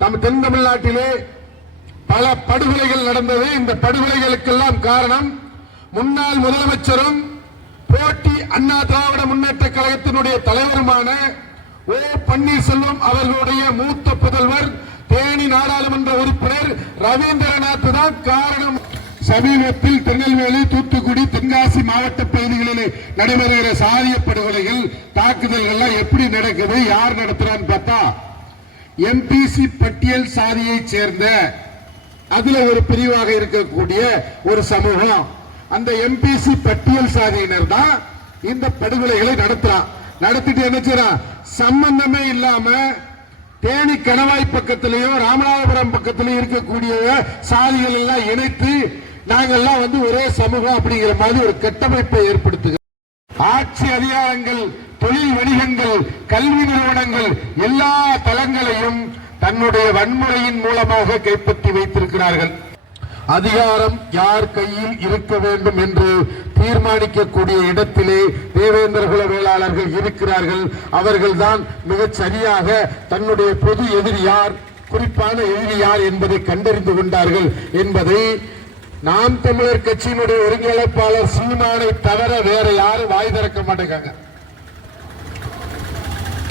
நம் தென் தமிழ்நாட்டிலே பல படுகொலைகள் நடந்தது. இந்த படுகொலைகளுக்கெல்லாம் காரணம் முன்னாள் முதலமைச்சரும் போட்டி அண்ணா திராவிட முன்னேற்ற கழகத்தினுடைய தலைவருமான ஓ பன்னீர்செல்வம் அவர்களுடைய மூத்த புதல்வர் தேனி நாடாளுமன்ற உறுப்பினர் ரவீந்திரநாத் தான் காரணம். சமீபத்தில் திருநெல்வேலி தூத்துக்குடி தென்காசி மாவட்ட பகுதிகளிலே நடைபெறுகிற சாதிய படுகொலைகள் தாக்குதல்கள்லாம் எப்படி நடக்குது யார் நடத்துறான்னு பார்த்தா எம்பிசி பட்டியல் சாதியை சேர்ந்த அதுல ஒரு பிரிவாக இருக்கக்கூடிய ஒரு சமூகம். அந்த எம்பிசி பட்டியல் சாதியினர் தான் இந்த படுகொலைகளை நடத்துறான். நடத்திட்டு என்ன செய்யறான் சம்பந்தமே இல்லாம தேனி கணவாய் பக்கத்திலையும் ராமநாதபுரம் பக்கத்திலையும் இருக்கக்கூடிய சாதிகள் எல்லாம் இணைத்து நாங்கெல்லாம் வந்து ஒரே சமூகம் அப்படிங்கிற மாதிரி ஒரு கட்டமைப்பை ஏற்படுத்துகிறோம். ஆட்சி அதிகாரங்கள் தொழில் வணிகங்கள் கல்வி நிறுவனங்கள் எல்லா தளங்களையும் தன்னுடைய வன்முறையின் மூலமாக கைப்பற்றி வைத்திருக்கிறார்கள். அதிகாரம் யார் கையில் இருக்க வேண்டும் என்று தீர்மானிக்கக்கூடிய இடத்திலே தேவேந்திர குல வேளாளர்கள் இருக்கிறார்கள். அவர்கள்தான் மிகச் சரியாக தன்னுடைய பொது எதிரி யார் குறிப்பான எதிரி யார் என்பதை கண்டறிந்து கொண்டார்கள் என்பதை நாம் தமிழர் கட்சியினுடைய ஒருங்கிணைப்பாளர் சீமானை தவிர வேற யாரும் வாய் திறக்க மாட்டேங்காங்க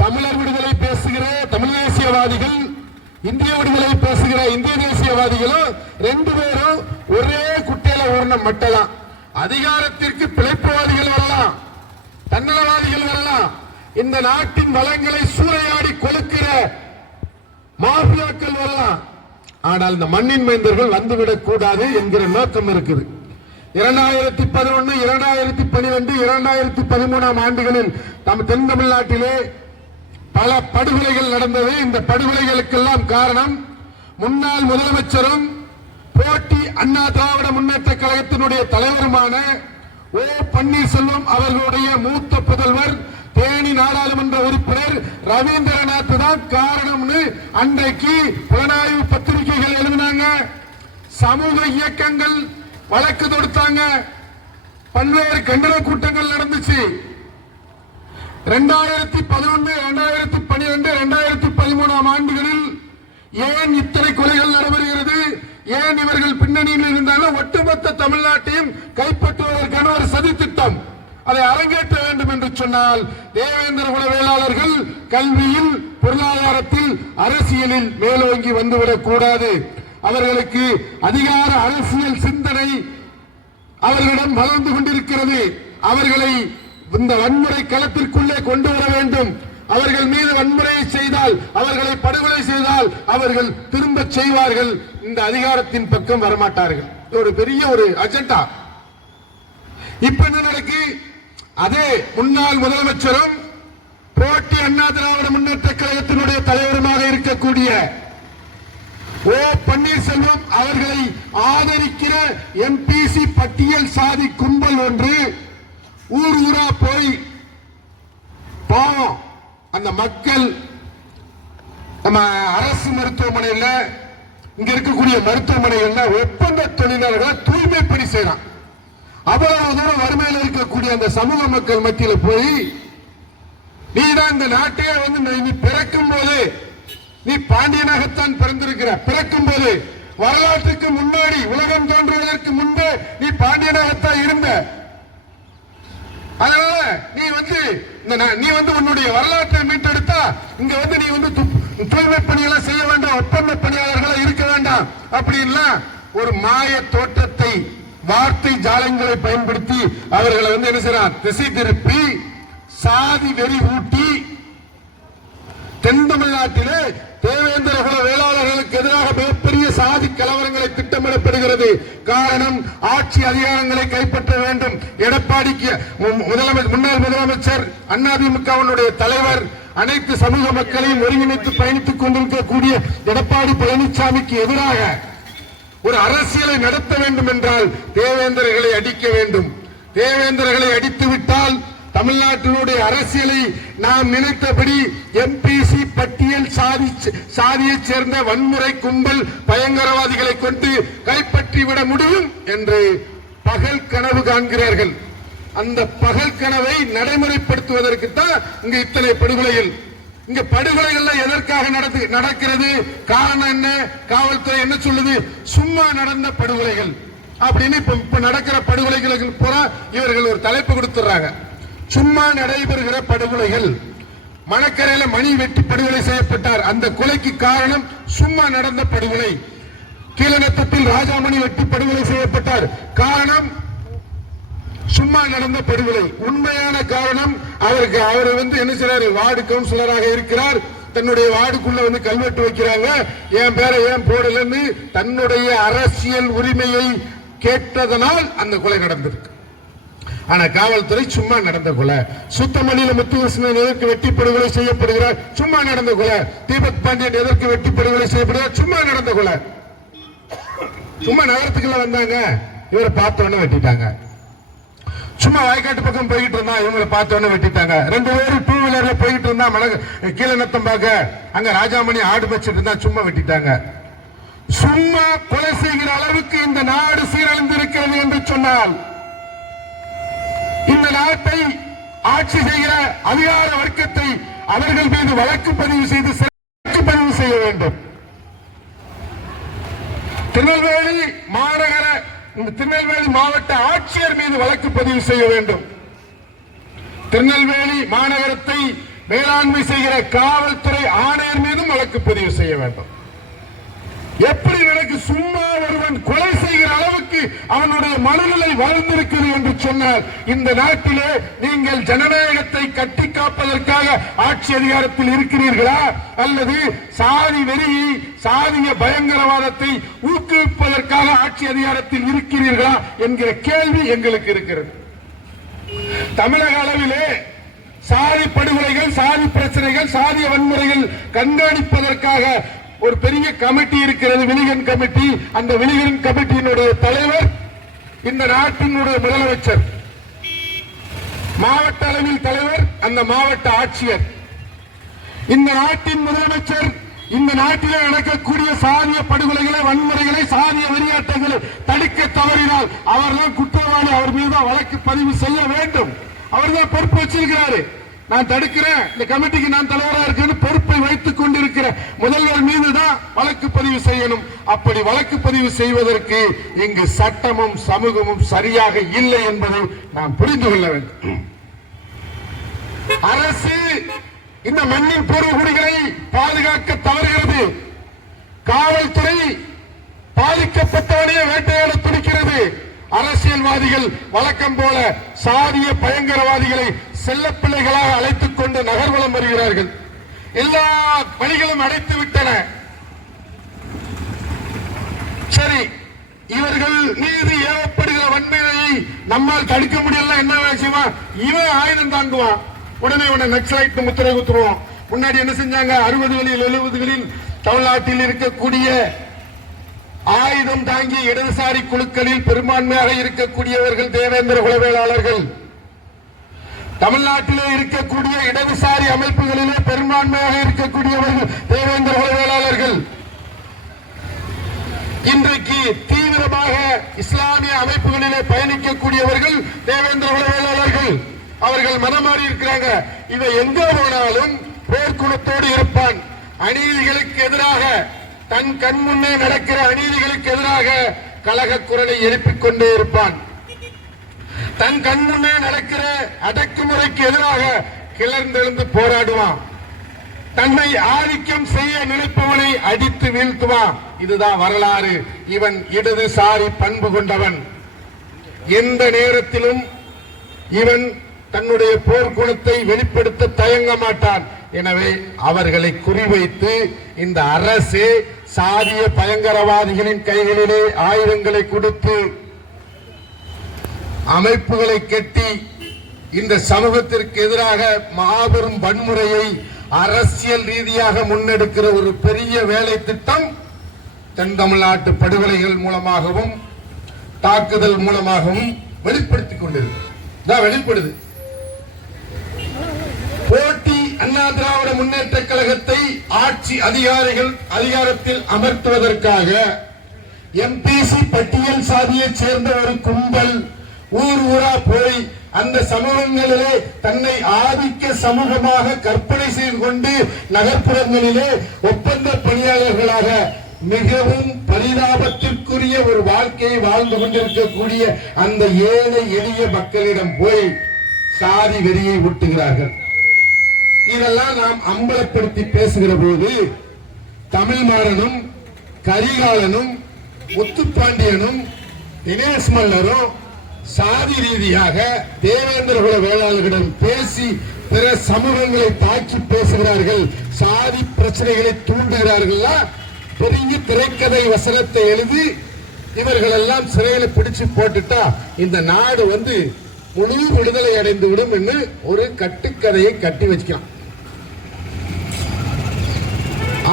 தமிழர் விடுதலை பேசுகிற தமிழ் தேசியவாதிகள் இந்திய விடுதலை பேசுகிற இந்திய தேசியவாதிகளும் ரெண்டு பேரும் ஒரே குட்டையில ஊர்ன மட்டலாம் அதிகாரத்திற்கு பிழைப்புவாதிகள் வரலாம் தன்னலவாதிகள் வரலாம். இந்த நாட்டின் வளங்களை சூறையாடி கொலுக்கிற மாஃபியாக்கள் வரலாம். ஆனால் இந்த மண்ணின் மைந்தர்கள் வந்துவிடக் கூடாது என்கிற நோக்கம் இருக்குது. இரண்டாயிரத்தி பதினொன்று இரண்டாயிரத்தி பனிரெண்டு இரண்டாயிரத்தி பதிமூணாம் ஆண்டுகளில் நம் தென் தமிழ்நாட்டிலே பல படுகொலைகள் நடந்தது. இந்த படுகொலைகளுக்கெல்லாம் காரணம் முன்னாள் முதலமைச்சரும் போட்டி அண்ணா திராவிட முன்னேற்ற கழகத்தினுடைய தலைவருமான ஓ பன்னீர்செல்வம் அவர்களுடைய மூத்த புதல்வர் தேனி நாடாளுமன்ற உறுப்பினர் ரவீந்திரநாத் தான் காரணம்னு அன்றைக்கு புலனாய்வு பத்திரிகைகள் எழுதினாங்க. சமூக இயக்கங்கள் வழக்கு தொடுத்தாங்க. பல்வேறு கண்டன கூட்டங்கள் நடந்துச்சு. ரெண்டாயிரத்தி பதினொன்று இரண்டாயிரத்தி பனிரெண்டு இரண்டாயிரத்தி பதிமூணாம் ஆண்டுகளில் ஏன் இத்தனை கொலைகள் நடைபெறுகிறது? ஏன் இவர்கள் பின்னணியில் இருந்தாலும் ஒட்டுமொத்த தமிழ்நாட்டையும் கைப்பற்றுவதற்கான ஒரு சதி திட்டம் அதை அரங்கேற்ற வேண்டும் என்று சொன்னால் தேவேந்திர குல வேளாளர்கள் கல்வியில் பொருளாதாரத்தில் அரசியலில் மேலோங்கி வந்துவிடக் கூடாது. அவர்களுக்கு அதிகார அரசியல் சிந்தனை அவர்களிடம் வளர்ந்து கொண்டிருக்கிறது. அவர்களை இந்த வன்முறை களத்திற்குள்ளே கொண்டு வர வேண்டும். அவர்கள் மீது வன்முறையை செய்தால் அவர்களை படுகொலை செய்தால் அவர்கள் திரும்ப செய்வார்கள். இந்த அதிகாரத்தின் பக்கம் வரமாட்டார்கள். ஒரு பெரிய ஒரு அஜெண்டா இப்ப என்ன நடக்கு? அதே முன்னாள் முதலமைச்சரும் போட்டி அண்ணா திராவிட முன்னேற்ற கழகத்தினுடைய தலைவருமாக இருக்கக்கூடிய ஓ பன்னீர்செல்வம் அவர்களை ஆதரிக்கிற எம்பிசி பட்டியல் சாதி கும்பல் ஒன்று ஊர் ஊரா போய் பாவம். அந்த மக்கள் நம்ம அரசு மருத்துவமனையில இங்க இருக்கக்கூடிய மருத்துவமனைகள்ல ஒப்பந்த தொழிலாளர்களை தூய்மை பணி செய்யறான். அவ்வளவு தூரம் வறுமையில் இருக்கக்கூடிய அந்த சமூக மக்கள் மத்தியில போய் நீ தான் இந்த நாட்டையே வந்து நீ- நீ பிறக்கும் போது நீ பாண்டியனாகத்தான் பிறந்திருக்கிற. பிறக்கும் போது வரலாற்றுக்கு முன்னாடி உலகம் தோன்றுவதற்கு முன்பே நீ பாண்டியனாகத்தான் இருந்த. அதனால நீ வந்து நீ வந்து உன்னுடைய வரலாற்றை மீட்டெடுத்தா இங்க வந்து நீ வந்து தூய்மை பணியெல்லாம் செய்ய வேண்டாம் ஒப்பந்த பணியாளர்களா இருக்க வேண்டாம் அப்படின்லாம் ஒரு மாய தோற்றத்தை வார்த்தை ஜாலங்களை பயன்படுத்தி அவர்களை வந்து என்ன செய்யறான்? திசை திருப்பி சாதி வெறி ஊட்டி தென் தமிழ்நாட்டிலே தேவேந்திர குல வேளாளர்களுக்கு எதிராக திட்டமிடப்படுகிறது காரணம் ஆட்சி அதிகாரங்களை கைப்பற்ற வேண்டும். எடப்பாடிக்கு முன்னாள் முதலமைச்சர் அதிமுகவினுடைய தலைவர் அனைத்து சமூக மக்களையும் ஒருங்கிணைத்து பயணித்துக் கொண்டிருக்கக்கூடிய எடப்பாடி பழனிசாமிக்கு எதிராக ஒரு அரசியலை நடத்த வேண்டும் என்றால் தேவேந்திரர்களை அடிக்க வேண்டும். தேவேந்திரர்களை அடித்துவிட்டால் தமிழ்நாட்டினுடைய அரசியலை நாம் நினைத்தபடி எம்பிசி பட்டியல் சாதி சாதியைச் சேர்ந்த வன்முறை கும்பல் பயங்கரவாதிகளை கொண்டு கைப்பற்றிவிட முடியும் என்று பகல் கனவு காண்கிறார்கள். அந்த பகல் கனவை நடைமுறைப்படுத்துவதற்கு தான் இங்கு இத்தனை படுகொலைகள். இங்க படுகொலைகள்லாம் எதற்காக நடத்து நடக்கிறது? காரணம் என்ன? காவல்துறை என்ன சொல்லுது? சும்மா நடந்த படுகொலைகள். அப்படின்னு இப்ப இப்ப நடக்கிற படுகொலைகளுக்கு பூரா இவர்கள் ஒரு தலைப்பு கொடுத்துறாங்க சும்மா நடைபெறுகிற படுகொலைகள். மணக்கரையில மணி வெட்டி படுகொலை செய்யப்பட்டார். அந்த கொலைக்கு காரணம் சும்மா நடந்த படுகொலை. கீழநத்தத்தில் ராஜாமணி வெட்டி படுகொலை செய்யப்பட்டார். காரணம் சும்மா நடந்த படுகொலை. உண்மையான காரணம் அவருக்கு அவர் வந்து என்ன செய்றாரு வார்டு கவுன்சிலராக இருக்கிறார். தன்னுடைய வார்டுக்குள்ள வந்து கல்வெட்டு வைக்கிறாங்க. என் பேரை ஏன் போடலன்னு தன்னுடைய அரசியல் உரிமையை கேட்டதனால் அந்த கொலை நடந்திருக்கு. ஆனா காவல்துறை சும்மா நடந்த கொலை. சுத்தமணியில முத்துகிருஷ்ணன் எதற்கு வெட்டி படுகொலை செய்யப்படுகிறார். சும்மா நடந்த கொலை. தீபக் பாண்டியன் எதற்கு வெட்டி படுகொலை செய்யப்படுகிறார். சும்மா நடந்த கொலை. சும்மா நகரத்துக்குள்ள வந்தாங்க. இவரை பார்த்தோன்னு வெட்டிட்டாங்க. சும்மா வாய்க்காட்டு பக்கம் போயிட்டு இருந்தா இவங்களை பார்த்தோன்னு வெட்டிட்டாங்க. ரெண்டு பேரும் டூ வீலர்ல போயிட்டு இருந்தா மலக கீழே நத்தம் பார்க்க அங்க ராஜாமணி ஆடு வச்சிட்டு இருந்தா சும்மா வெட்டிட்டாங்க. சும்மா கொலை செய்கிற அளவுக்கு இந்த நாடு சீரழிந்திருக்கிறது என்று சொன்னால் இந்த நாட்டை ஆட்சி செய்கிற அதிகார வர்க்கத்தை அவர்கள் மீது வழக்கு பதிவு செய்து சிறப்பு பதிவு செய்ய வேண்டும். திருநெல்வேலி மாநகர இந்த திருநெல்வேலி மாவட்ட ஆட்சியர் மீது வழக்கு பதிவு செய்ய வேண்டும். திருநெல்வேலி மாநகரத்தை மேலாண்மை செய்கிற காவல்துறை ஆணையர் மீதும் வழக்கு பதிவு செய்ய வேண்டும். எப்படி எனக்கு சும்மா ஒருவன் கொலை செய்கிற அளவுக்கு அவனுடைய மனநிலை வளர்ந்திருக்கிறது என்று சொன்னார். இந்த நாட்டிலே நீங்கள் ஜனநாயகத்தை கட்டி காப்பதற்காக ஆட்சி அதிகாரத்தில் இருக்கிறீர்களா? அல்லது சாதி வெறியை சாதிய பயங்கரவாதத்தை ஊக்குவிப்பதற்காக ஆட்சி அதிகாரத்தில் இருக்கிறீர்களா என்கிற கேள்வி எங்களுக்கு இருக்கிறது. தமிழக அளவிலே சாதி படுகொலைகள் சாதி பிரச்சனைகள் சாதிய வன்முறைகள் கண்காணிப்பதற்காக ஒரு பெரிய கமிட்டி இருக்கிறது விலிகன் கமிட்டி. அந்த விலிகன் கமிட்டியினுடைய தலைவர் இந்த நாட்டினுடைய முதலமைச்சர். மாவட்ட அளவில் தலைவர் அந்த மாவட்ட ஆட்சியர். இந்த நாட்டின் முதலமைச்சர் இந்த நாட்டிலே நடக்கக்கூடிய சாதிய படுகொலைகளை வன்முறைகளை சாதிய வெறியாட்டங்களை தடுக்க தவறினால் அவர்தான் குற்றவாளி அவர் மீது வழக்கு பதிவு செய்ய வேண்டும். அவர்தான் பொறுப்பு வச்சிருக்கிறாரு. நான் தடுக்கிறேன். இந்த கமிட்டிக்கு நான் தலைவராக இருக்கேன்னு பொறுப்பை வைத்துக் கொண்டிருக்கிற முதல்வர் மீது தான் வழக்கு பதிவு செய்யணும். அப்படி வழக்கு பதிவு செய்வதற்கு இங்கு சட்டமும் சமூகமும் சரியாக இல்லை என்பதை நாம் புரிந்து கொள்ள வேண்டும். அரசு இந்த மண்ணின் பூர்வகுடிகளை பாதுகாக்க தவறுகிறது. காவல்துறை பாதிக்கப்பட்டவனையே வேட்டையாட துடிக்கிறது. அரசியல்வாதிகள் வழக்கம் போல சாதிய பயங்கரவாதிகளை செல்லப்பிள்ளைகளாக அழைத்துக் கொண்டு நகர்வலம் வருகிறார்கள். எல்லா பணிகளும் அடைத்து விட்டன. சரி இவர்கள் மீது ஏவப்படுகிற வன்மையை நம்மால் தடுக்க முடியல என்ன விஷயமா? இவன் ஆயுதம் தாங்குவான். உடனே உடனே நக்சலைட் முத்திரை குத்துருவோம் முன்னாடி என்ன செஞ்சாங்க? அறுபதுகளில் எழுபதுகளில் தமிழ்நாட்டில் இருக்கக்கூடிய ஆயுதம் தாங்கி இடதுசாரி குழுக்களில் பெரும்பான்மையாக இருக்கக்கூடியவர்கள் தேவேந்திர குலவேளாளர்கள். தமிழ்நாட்டிலே இருக்கக்கூடிய இடதுசாரி அமைப்புகளிலே பெரும்பான்மையாக இருக்கக்கூடியவர்கள் தேவேந்திர குலவேளாளர்கள். இன்றைக்கு தீவிரமாக இஸ்லாமிய அமைப்புகளிலே பயணிக்கக்கூடியவர்கள் தேவேந்திர குலவேளாளர்கள். அவர்கள் மனமாறி இருக்கிறாங்க. இவன் எங்க போனாலும் போர்க்குணத்தோடு இருப்பான். அநீதிகளுக்கு எதிராக தன் கண் முன்னே நடக்கிற அநீதிகளுக்கு எதிராக கழக குரலை எழுப்பிக் கொண்டே இருப்பான். தன் கண் முன்னே நடக்கிற அடக்குமுறைக்கு எதிராக கிளர்ந்தெழுந்து போராடுவான். தன்னை ஆதிக்கம் செய்ய நினைப்பவனை அடித்து வீழ்த்துவான். இதுதான் வரலாறு. இவன் இடதுசாரி பண்பு கொண்டவன். எந்த நேரத்திலும் இவன் தன்னுடைய போர்க்குணத்தை வெளிப்படுத்த தயங்க மாட்டான். எனவே அவர்களை குறிவைத்து இந்த அரசு சாதிய பயங்கரவாதிகளின் கைகளிலே ஆயுதங்களை கொடுத்து அமைப்புகளை கட்டி இந்த சமூகத்திற்கு எதிராக மாபெரும் வன்முறையை அரசியல் ரீதியாக முன்னெடுக்கிற ஒரு பெரிய வேலை திட்டம் தென் தமிழ்நாட்டு படுகொலைகள் மூலமாகவும் தாக்குதல் மூலமாகவும் வெளிப்படுத்திக் கொண்டிருக்கு. வெளிப்படுது. போட்டி அண்ணா திராவிட முன்னேற்ற கழகத்தை ஆட்சி அதிகாரிகள் அதிகாரத்தில் அமர்த்துவதற்காக எம்பிசி பட்டியல் சாதியைச் சேர்ந்த ஒரு கும்பல் ஊர் ஊரா போய் அந்த சமூகங்களிலே தன்னை ஆதிக்க சமூகமாக கற்பனை செய்து கொண்டு நகர்ப்புறங்களிலே ஒப்பந்த பணியாளர்களாக மிகவும் பரிதாபத்திற்குரிய ஒரு வாழ்க்கையை வாழ்ந்து கொண்டிருக்கக்கூடிய அந்த ஏழை எளிய மக்களிடம் போய் சாதி வெறியை ஊட்டுகிறார்கள். இதெல்லாம் நாம் அம்பலப்படுத்தி பேசுகிற போது தமிழ் மாறனும் கரிகாலனும் முத்துப்பாண்டியனும் தினேஷ் மல்லரும் சாதி ரீதியாக தேவேந்திர குல வேளாளர்களிடம் பேசி பிற சமூகங்களை தாக்கி பேசுகிறார்கள் சாதி பிரச்சனைகளை தூண்டுகிறார்கள் பெரிய திரைக்கதை வசனத்தை எழுதி இவர்கள் எல்லாம் சிறையில பிடிச்சு போட்டுட்டா இந்த நாடு வந்து முழு விடுதலை அடைந்து விடும் என்று ஒரு கட்டுக்கதையை கட்டி வச்சுக்கலாம்.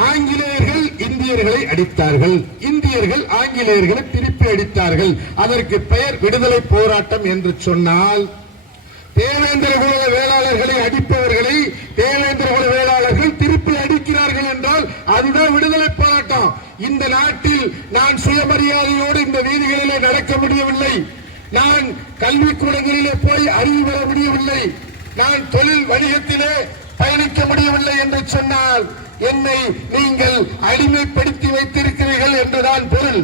ஆங்கிலேயர்கள் இந்தியர்களை அடித்தார்கள். இந்தியர்கள் ஆங்கிலேயர்களை திருப்பி அடித்தார்கள். அதற்கு பெயர் விடுதலை போராட்டம் என்று சொன்னால் தேவேந்திர குல வேளாளர்களை அடிப்பவர்களை தேவேந்திர குல வேளாளர்கள் திருப்பி அடிக்கிறார்கள் என்றால் அதுதான் விடுதலை போராட்டம். இந்த நாட்டில் நான் சுயமரியாதையோடு இந்த வீதிகளிலே நடக்க முடியவில்லை. நான் கல்விக்கூடங்களிலே போய் அறிவு பெற முடியவில்லை. நான் தொழில் வணிகத்திலே பயணிக்க முடியவில்லை என்று சொன்னால் என்னை நீங்கள் அடிமைப்படுத்தி வைத்திருக்கிறீர்கள் என்றுதான் பொருள்.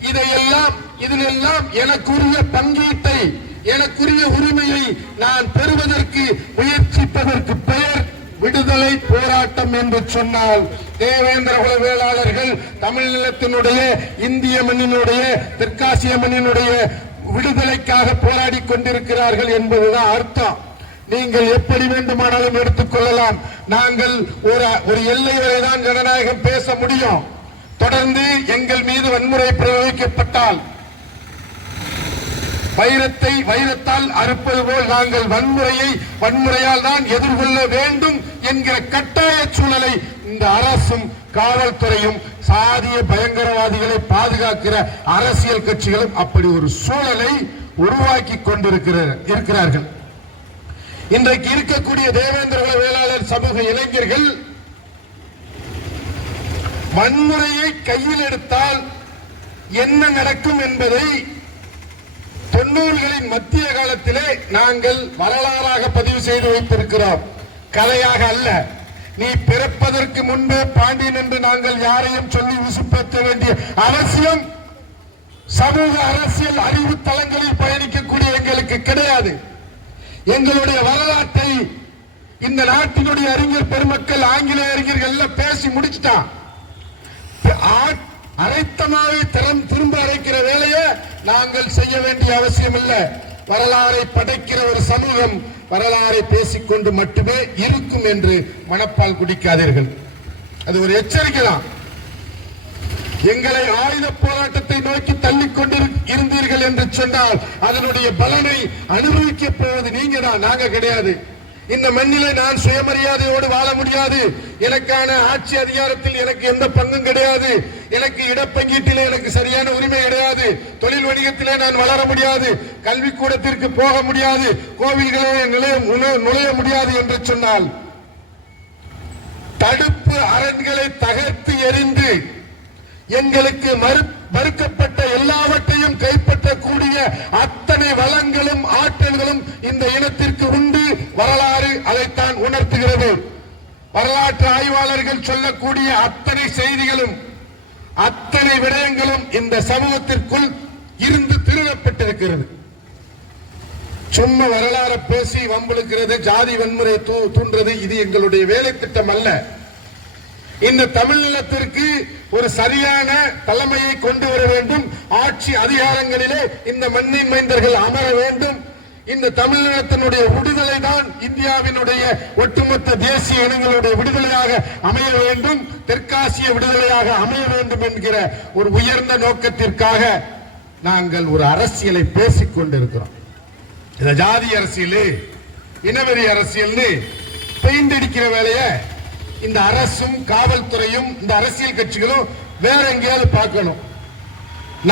இதையெல்லாம் இதிலெல்லாம் எனக்குரிய பங்கீட்டை எனக்குரிய உரிமையை நான் பெறுவதற்கு முயற்சிப்பதற்கு பெயர் விடுதலை போராட்டம் என்று சொன்னால் தேவேந்திர குல வேளாளர்கள் தமிழீழத்தினுடைய இந்திய மண்ணினுடைய தெற்காசிய மண்ணினுடைய விடுதலைக்காக போராடி கொண்டிருக்கிறார்கள் என்பதுதான் அர்த்தம். நீங்கள் எப்படி வேண்டுமானாலும் எடுத்துக்கொள்ளலாம். நாங்கள் ஒரு ஒரு எல்லை வரைதான் ஜனநாயகம் பேச முடியும். தொடர்ந்து எங்கள் மீது வன்முறை பிரயோகிக்கப்பட்டால் வைரத்தை வைரத்தால் அறுப்பது போல் நாங்கள் வன்முறையை வன்முறையால் தான் எதிர்கொள்ள வேண்டும் என்கிற கட்டாய சூழலை இந்த அரசும் காவல்துறையும் சாதிய பயங்கரவாதிகளை பாதுகாக்கிற அரசியல் கட்சிகளும் அப்படி ஒரு சூழலை உருவாக்கி கொண்டிருக்கிற இருக்கிறார்கள். இன்றைக்கு இருக்கக்கூடிய தேவேந்திர வேளாளர் சமூக இளைஞர்கள் வன்முறையை கையில் எடுத்தால் என்ன நடக்கும் என்பதை தொண்ணூறுகளின் மத்திய காலத்திலே நாங்கள் வரலாறாக பதிவு செய்து வைத்திருக்கிறோம். கலையாக அல்ல. நீ பிறப்பதற்கு முன்பே பாண்டியன் என்று நாங்கள் யாரையும் சொல்லி விசுப்படுத்த வேண்டிய அவசியம் சமூக அரசியல் அறிவு தளங்களில் பயணிக்கக்கூடிய எங்களுக்கு கிடையாது. எங்களுடைய வரலாற்றை இந்த நாட்டினுடைய அறிஞர் பெருமக்கள் ஆங்கில அறிஞர்கள் எல்லாம் பேசி முடிச்சிட்டான் ஆ- அரைத்தமாவை திறம் திரும்ப அரைக்கிற வேலையை நாங்கள் செய்ய வேண்டிய அவசியம் இல்லை. வரலாறை படைக்கிற ஒரு சமூகம் வரலாறை பேசிக்கொண்டு மட்டுமே இருக்கும் என்று மனப்பால் குடிக்காதீர்கள். அது ஒரு எச்சரிக்கை தான் எங்களை ஆயுத போராட்டத்தை நோக்கி தள்ளிக் கொண்டு இருந்தீர்கள் என்று சொன்னால் அதனுடைய பலனை அனுபவிக்க போவது நீங்க தான் நாங்க கிடையாது. இந்த மண்ணிலே நான் சுயமரியாதையோடு வாழ முடியாது. எனக்கான ஆட்சி அதிகாரத்தில் எனக்கு எந்த பங்கும் கிடையாது. எனக்கு இடப்பங்கீட்டிலே எனக்கு சரியான உரிமை கிடையாது. தொழில் வணிகத்திலே நான் வளர முடியாது. கல்விக்கூடத்திற்கு போக முடியாது. கோவில்களே நிலைய நுழை- நுழைய முடியாது என்று சொன்னால் தடுப்பு அரண்களை தகர்த்து எறிந்து எங்களுக்கு மறு- மறுக்கப்பட்ட எல்லாவற்றையும் கைப்பற்றக்கூடிய அத்தனை வளங்களும் ஆற்றல்களும் இந்த இனத்திற்கு உண்டு. வரலாறு அதைத்தான் உணர்த்துகிறது. வரலாற்று ஆய்வாளர்கள் சொல்லக்கூடிய அத்தனை செய்திகளும் அத்தனை விடயங்களும் இந்த சமூகத்திற்குள் இருந்து திருடப்பட்டிருக்கிறது. சும்மா வரலாறு பேசி வம்பளுக்கிறது ஜாதி வன்முறை தூ- தூண்டுறது இது எங்களுடைய வேலை திட்டம் அல்ல. இந்த தமிழ்நிலத்திற்கு ஒரு சரியான தலைமையை கொண்டு வர வேண்டும். ஆட்சி அதிகாரங்களிலே இந்த மண்ணின் மைந்தர்கள் அமர வேண்டும். இந்த தமிழ்நிலத்தினுடைய விடுதலை தான் இந்தியாவினுடைய ஒட்டுமொத்த தேசிய இனங்களுடைய விடுதலையாக அமைய வேண்டும். தெற்காசிய விடுதலையாக அமைய வேண்டும் என்கிற ஒரு உயர்ந்த நோக்கத்திற்காக நாங்கள் ஒரு அரசியலை பேசிக் கொண்டிருக்கிறோம். இந்த ஜாதி அரசியல் இனவெறி அரசியல்னு பெயிண்ட் அடிக்கிற வேலையை இந்த அரசும் காவல்துறையும் இந்த அரசியல் கட்சிகளும் வேற எங்கேயாவது பார்க்கணும்.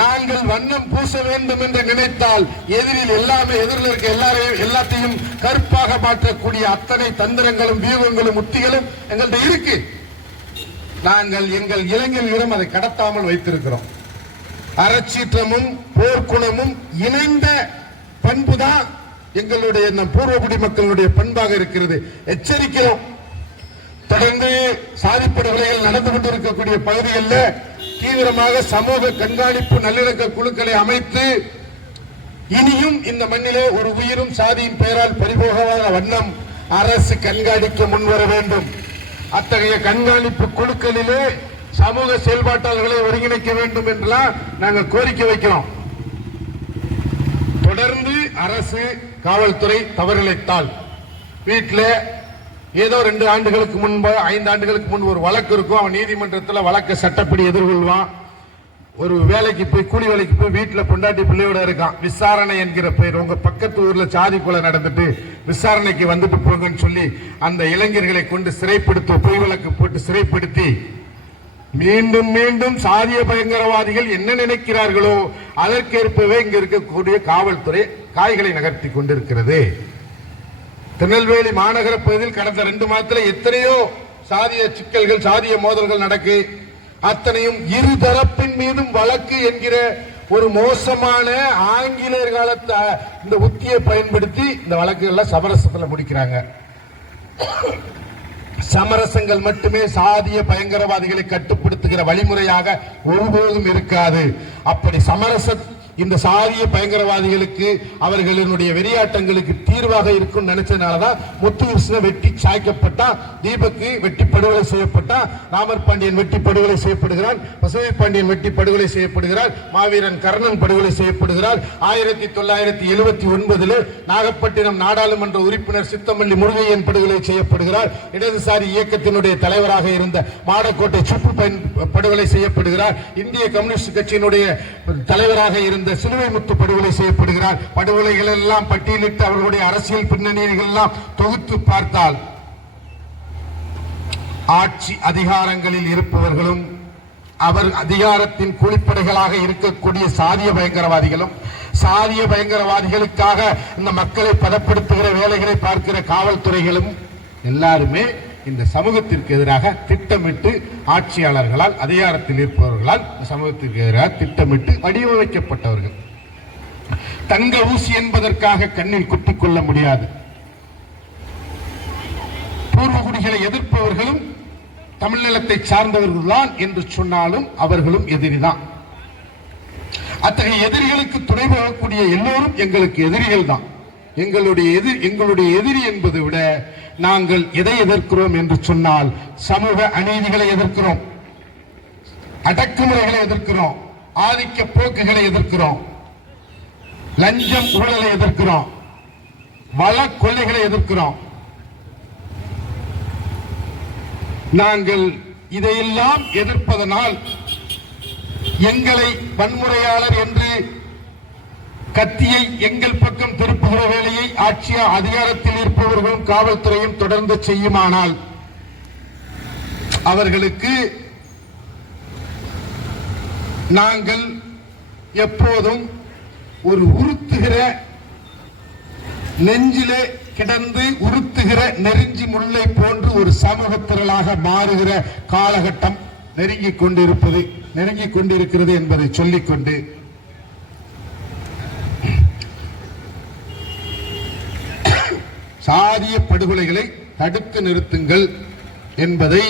நாங்கள் வண்ணம் பூச வேண்டும் என்று நினைத்தால் எதிரில் எல்லாமே எதிரில் இருக்க எல்லாரையும் எல்லாத்தையும் கருப்பாக மாற்றக்கூடிய அத்தனை தந்திரங்களும் வியூகங்களும் உத்திகளும் எங்கள்கிட்ட இருக்கு. நாங்கள் எங்கள் இளைஞர்களிடம் அதை கடத்தாமல் வைத்திருக்கிறோம். அறச்சீற்றமும் போர்க்குணமும் இணைந்த பண்புதான் எங்களுடைய நம் பூர்வகுடி மக்களுடைய பண்பாக இருக்கிறது. எச்சரிக்கிறோம். தொடர்ந்து சாதிப்படுகொலைகள் நடந்து கொண்டிருக்கக்கூடிய பகுதிகளில் தீவிரமாக சமூக கண்காணிப்பு நல்லிணக்க குழுக்களை அமைத்து இனியும் இந்த மண்ணிலே ஒரு உயிரும் சாதியின் பெயரால் பறிபோகாத வண்ணம் அரசு கண்காணிக்க முன்வர வேண்டும். அத்தகைய கண்காணிப்பு குழுக்களிலே சமூக செயல்பாட்டாளர்களை ஒருங்கிணைக்க வேண்டும் என்றெல்லாம் நாங்கள் கோரிக்கை வைக்கிறோம். தொடர்ந்து அரசு காவல்துறை தவறிழைத்தால் வீட்டில் ஏதோ ரெண்டு ஆண்டுகளுக்கு முன்பு ஐந்து ஆண்டுகளுக்கு முன்பு ஒரு வழக்கு இருக்கும். அவன் நீதிமன்றத்தில் வழக்கை சட்டப்படி எதிர்கொள்வான். ஒரு வேலைக்கு போய் கூலி வேலைக்கு போய் வீட்டில் பொண்டாட்டி பிள்ளையோட இருக்கான். விசாரணை என்கிற பெயர் உங்க பக்கத்து ஊர்ல சாதி கொலை நடந்துட்டு விசாரணைக்கு வந்துட்டு போங்கன்னு சொல்லி அந்த இளைஞர்களை கொண்டு சிறைப்படுத்த பொய் வழக்கு போட்டு சிறைப்படுத்தி மீண்டும் மீண்டும் சாதிய பயங்கரவாதிகள் என்ன நினைக்கிறார்களோ அதற்கேற்பவே இங்க இருக்கக்கூடிய காவல்துறை காய்களை நகர்த்தி கொண்டிருக்கிறது. திருநெல்வேலி மாநகர பகுதியில் கடந்த ரெண்டு மாதத்தில் எத்தனையோ சாதிய சிக்கல்கள் சாதிய மோதல்கள் நடக்கு. அத்தனையும் இரு தரப்பின் மீதும் வழக்கு என்கிற ஒரு மோசமான ஆங்கிலேயர் காலத்தை இந்த உத்தியை பயன்படுத்தி இந்த வழக்குகள்ல சமரசத்தில் முடிக்கிறாங்க. சமரசங்கள் மட்டுமே சாதிய பயங்கரவாதிகளை கட்டுப்படுத்துகிற வழிமுறையாக ஒருபோதும் இருக்காது. அப்படி சமரச இந்த சாதிய பயங்கரவாதிகளுக்கு அவர்களினுடைய வெறியாட்டங்களுக்கு தீர்வாக இருக்கும் நினைச்சதுனாலதான் முத்துகிருஷ்ண வெட்டி சாய்க்கப்பட்டா தீபக்கு வெட்டி படுகொலை செய்யப்பட்டா ராமர் பாண்டியன் வெட்டி படுகொலை செய்யப்படுகிறார் பசுமை பாண்டியன் வெட்டி படுகொலை செய்யப்படுகிறார் மாவீரன் கர்ணன் படுகொலை செய்யப்படுகிறார். ஆயிரத்தி தொள்ளாயிரத்தி எழுபத்தி ஒன்பதில் நாகப்பட்டினம் நாடாளுமன்ற உறுப்பினர் சித்தமல்லி முருகையன் படுகொலை செய்யப்படுகிறார். இடதுசாரி இயக்கத்தினுடைய தலைவராக இருந்த மாடக்கோட்டை சுப்பு பயன் படுகொலை செய்யப்படுகிறார். இந்திய கம்யூனிஸ்ட் கட்சியினுடைய தலைவராக இருந்த இந்த சிலுவை முத்து படுகொலை செய்யப்படுகிறார். படுகொலைகள் எல்லாம் பட்டியலிட்டு அவர்களுடைய அரசியல் பின்னணிகள் எல்லாம் தொகுத்து பார்த்தால் ஆட்சி அதிகாரங்களில் இருப்பவர்களும் அவர் அதிகாரத்தின் கூலிப்படைகளாக இருக்கக்கூடிய சாதிய பயங்கரவாதிகளும் சாதிய பயங்கரவாதிகளுக்காக இந்த மக்களை பதப்படுத்துகிற வேலைகளை பார்க்கிற காவல்துறைகளும் எல்லாருமே இந்த சமூகத்திற்கு எதிராக திட்டமிட்டு ஆட்சியாளர்களால் அதிகாரத்தில் இருப்பவர்களால் இந்த சமூகத்திற்கு எதிராக திட்டமிட்டு வடிவமைக்கப்பட்டவர்கள். தங்க ஊசி என்பதற்காக கண்ணில் குத்திக் கொள்ள முடியாது. பூர்வகுடிகளை எதிர்ப்பவர்களும் தமிழ்நிலத்தை சார்ந்தவர்கள்தான் என்று சொன்னாலும் அவர்களும் எதிரிதான். அத்தகைய எதிரிகளுக்கு துணை போகக்கூடிய எல்லோரும் எங்களுக்கு எதிரிகள் தான் எங்களுடைய எதிர் எங்களுடைய எதிரி என்பதை விட நாங்கள் எதை எதிர்க்கிறோம் என்று சொன்னால் சமூக அநீதிகளை எதிர்க்கிறோம். அடக்குமுறைகளை எதிர்க்கிறோம். ஆதிக்க போக்குகளை எதிர்க்கிறோம். லஞ்சம் ஊழலை எதிர்க்கிறோம். வள கொள்ளைகளை எதிர்க்கிறோம். நாங்கள் இதையெல்லாம் எதிர்ப்பதனால் எங்களை வன்முறையாளர் என்று கத்தியை எங்கள் பக்கம் திருப்புகிற வேலையை ஆட்சிய அதிகாரத்தில் இருப்பவர்களும் காவல்துறையும் தொடர்ந்து செய்யுமானால் அவர்களுக்கு நாங்கள் எப்போதும் ஒரு உறுத்துகிற நெஞ்சிலே கிடந்து உறுத்துகிற நெருஞ்சி முல்லை போன்று ஒரு சமூக திரளாக மாறுகிற காலகட்டம் நெருங்கிக் கொண்டிருப்பது நெருங்கிக் கொண்டிருக்கிறது என்பதை சொல்லிக்கொண்டு சாதிய படுகொலைகளை தடுத்து நிறுத்துங்கள் என்பதை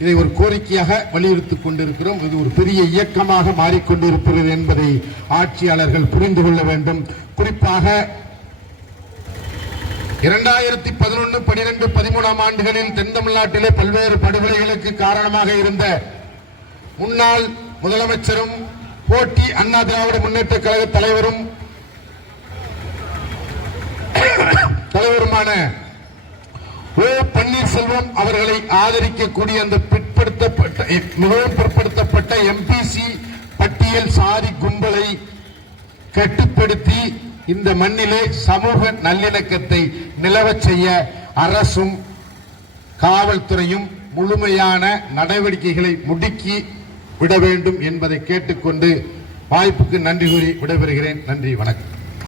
இதை ஒரு கோரிக்கையாக வலியுறுத்திக் கொண்டிருக்கிறோம். இது ஒரு பெரிய இயக்கமாக மாறிக்கொண்டிருக்கிறது என்பதை ஆட்சியாளர்கள் புரிந்து கொள்ள வேண்டும். குறிப்பாக இரண்டாயிரத்தி பதினொன்று பனிரெண்டு பதிமூணாம் ஆண்டுகளில் தென் தமிழ்நாட்டிலே பல்வேறு படுகொலைகளுக்கு காரணமாக இருந்த முன்னாள் முதலமைச்சரும் போட்டி அண்ணா திராவிட முன்னேற்ற கழக தலைவரும் தலைவருமான ஓ பன்னீர்செல்வம் அவர்களை ஆதரிக்கக்கூடிய அந்த பிற்படுத்தப்பட்ட மிகவும் பிற்படுத்தப்பட்ட எம்பிசி பட்டியல் சாதி கும்பலை கட்டுப்படுத்தி இந்த மண்ணிலே சமூக நல்லிணக்கத்தை நிலவச் செய்ய அரசும் காவல்துறையும் முழுமையான நடவடிக்கைகளை முடுக்கி விட வேண்டும் என்பதை கேட்டுக்கொண்டு வாய்ப்புக்கு நன்றி கூறி விடைபெறுகிறேன். நன்றி வணக்கம்.